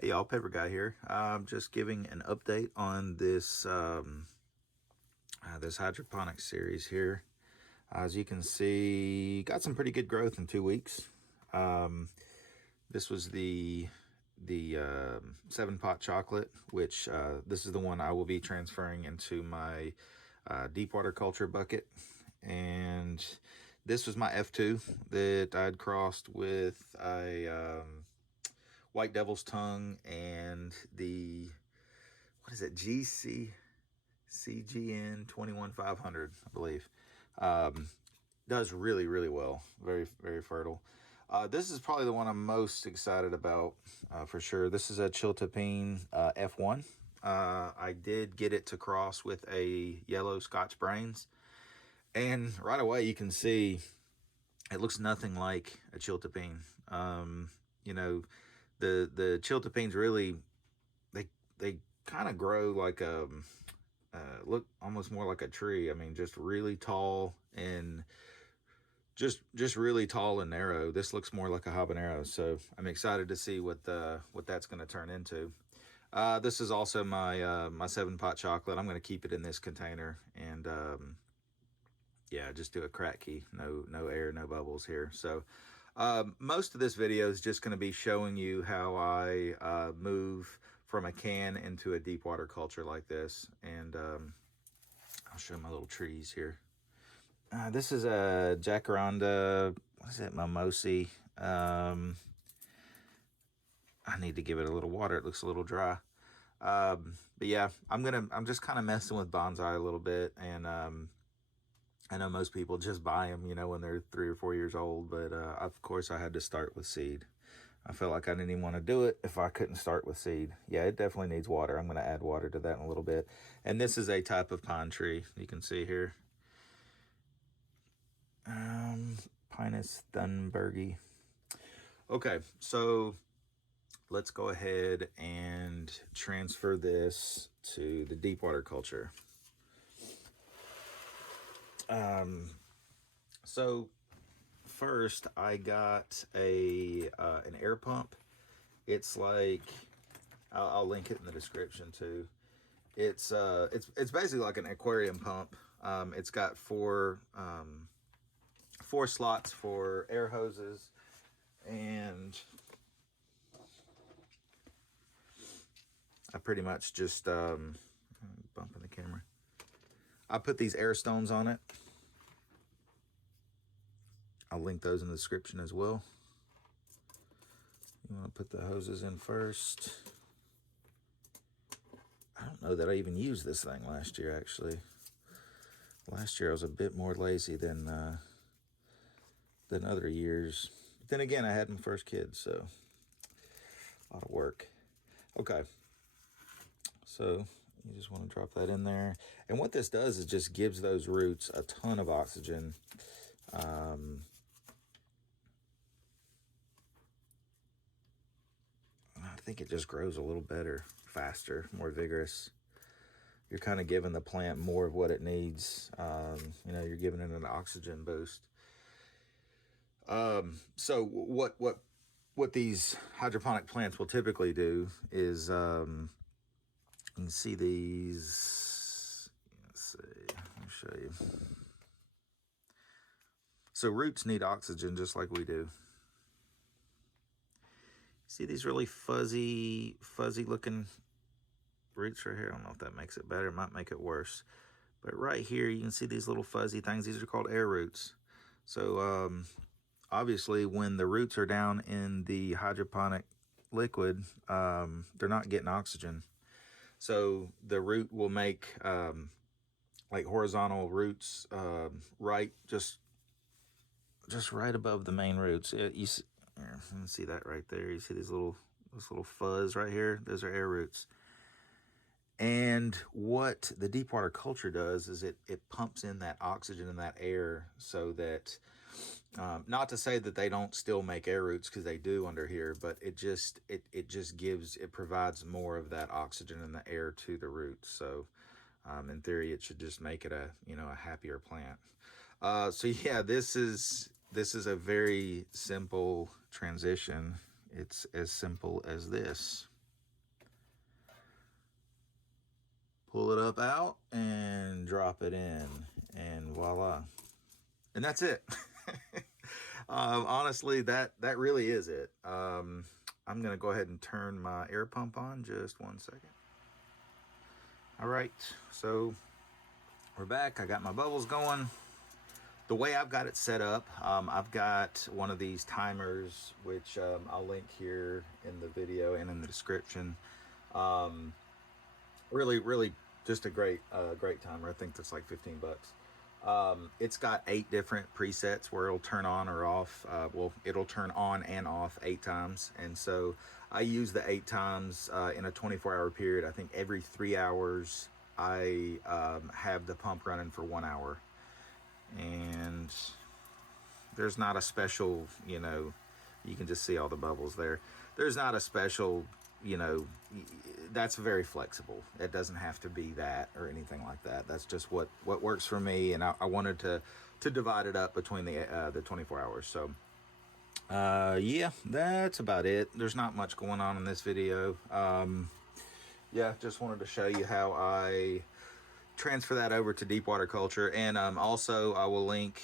Hey y'all, Paper Guy here. I'm just giving an update on this this hydroponic series here. As you can see, got some pretty good growth in 2 weeks. This was the 7 pot chocolate, which this is the one I will be transferring into my deep water culture bucket. And this was my F2 that I'd crossed with a White Devil's Tongue and the, what is it, CGN 21500, I believe. Does really, really well. Very, very fertile. This is probably the one I'm most excited about for sure. This is a Chiltepin F1. I did get it to cross with a yellow Scotch Brains. And right away you can see it looks nothing like a Chiltepin. You know, the Chiltepins really, they kind of grow like look almost more like a tree. I mean, just really tall and just really tall and narrow. This looks more like a habanero, so I'm excited to see what that's going to turn into. This is also my my 7 pot chocolate. I'm going to keep it in this container and yeah, just do a crack key. No air, no bubbles here. So most of this video is just going to be showing you how I move from a can into a deep water culture like this. And I'll show my little trees here. This is a Jacaranda, what is it, Mimosi. I need to give it a little water. It looks a little dry. But yeah, I'm just kind of messing with bonsai a little bit. And I know most people just buy them, when they're 3 or 4 years old. But of course, I had to start with seed. I felt like I didn't even want to do it if I couldn't start with seed. Yeah, it definitely needs water. I'm going to add water to that in a little bit. And this is a type of pine tree you can see here. Pinus thunbergi. Okay, so let's go ahead and transfer this to the deep water culture. So first I got an air pump. It's like, I'll link it in the description too. It's basically like an aquarium pump. It's got four slots for air hoses, and I pretty much just bumping the camera. I put these air stones on it. I'll link those in the description as well. You want to put the hoses in first. I don't know that I even used this thing last year, actually. Last year I was a bit more lazy than other years. But then again, I had my first kid, so a lot of work. Okay. So you just want to drop that in there. And what this does is just gives those roots a ton of oxygen. I think it just grows a little better, faster, more vigorous. You're kind of giving the plant more of what it needs. You're giving it an oxygen boost. So what these hydroponic plants will typically do is, you can see these. Let's see. Let me show you. So roots need oxygen just like we do. See these really fuzzy looking roots right here? I don't know if that makes it better. It might make it worse. But right here, you can see these little fuzzy things. These are called air roots. So obviously, when the roots are down in the hydroponic liquid, they're not getting oxygen. So the root will make like horizontal roots right, just right above the main roots. You can see that right there. You see this little fuzz right here? Those are air roots. And what the deep water culture does is it pumps in that oxygen and that air so that, not to say that they don't still make air roots, because they do under here, but it provides more of that oxygen and the air to the roots. So in theory, it should just make it a happier plant. So yeah, this is a very simple transition. It's as simple as this. pull it up out and drop it in, and voila. And that's it. Honestly, that really is it. I'm gonna go ahead and turn my air pump on just 1 second. All right, so we're back. I got my bubbles going. The way I've got it set up, I've got one of these timers, which I'll link here in the video and in the description. Really just a great timer. I think that's like 15 bucks. It's got 8 different presets where it'll turn on or off. Well, it'll turn on and off 8 times. And so I use the 8 times in a 24-hour period. I think every 3 hours I have the pump running for 1 hour. And there's not a special, you know, you can just see all the bubbles there. There's not a special, you know, that's very flexible. It doesn't have to be that or anything like that. That's just what works for me, and I wanted to divide it up between the 24 hours. So yeah, that's about it. There's not much going on in this video. Yeah, just wanted to show you how I transfer that over to deep water culture, and also I will link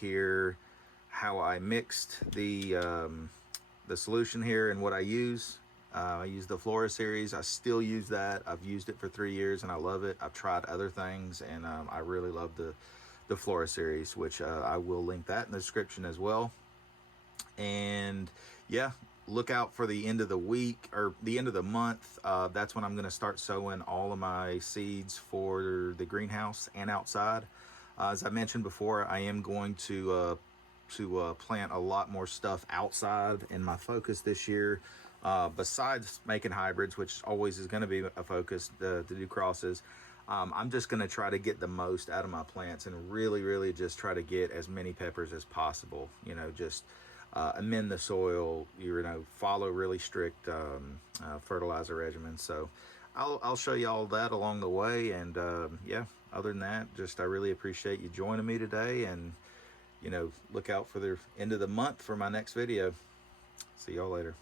here how I mixed the solution here and what I use. I use the Flora series. I still use that. I've used it for 3 years and I love it. I've tried other things, and I really love the Flora series, which I will link that in the description as well. And yeah, look out for the end of the week or the end of the month. That's when I'm going to start sowing all of my seeds for the greenhouse and outside. As I mentioned before, I am going to plant a lot more stuff outside in my focus this year. Besides making hybrids, which always is going to be a focus to do crosses, I'm just going to try to get the most out of my plants and really just try to get as many peppers as possible. You know, just amend the soil, you know, follow really strict fertilizer regimens. So I'll show you all that along the way. And yeah, other than that, just I really appreciate you joining me today, and you know, look out for the end of the month for my next video. See y'all later.